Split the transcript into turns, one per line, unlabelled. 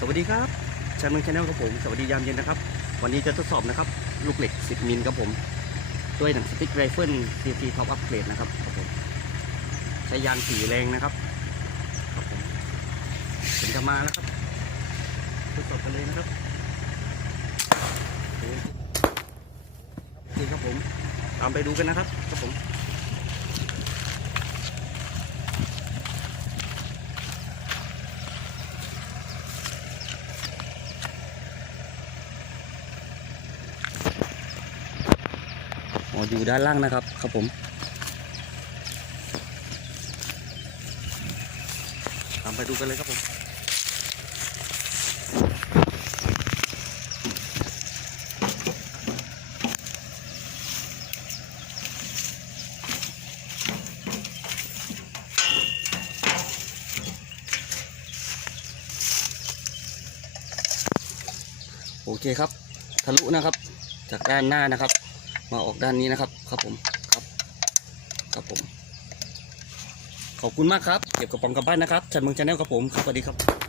สวัสดีครับชาญเมืองชาแนลครับผมสวัสดียามเย็นนะครับ วันนี้จะทดสอบนะครับ ลูกเหล็ก 10 มิลครับผม ด้วยหนังสติ๊กไรเฟิล CC Top Up Grade นะครับครับผมใช้ยางสีแรงนะครับครับผมเป็นจะมาแล้วครับ ทดสอบกันเลยนะครับโอเคครับผม ตามไปดูกันนะครับครับผม ออยู่ด้านล่างนะครับครับผมตามไปดูกันเลยครับผมโอเคครับ ทะลุนะครับ จากด้านหน้านะครับ มาออกด้านนี้นะครับ ครับผมครับ ครับผม ขอบคุณมากครับ เก็บกระป๋องกลับบ้านนะครับชันเมืองชาแนลครับผมครับสวัสดีครับ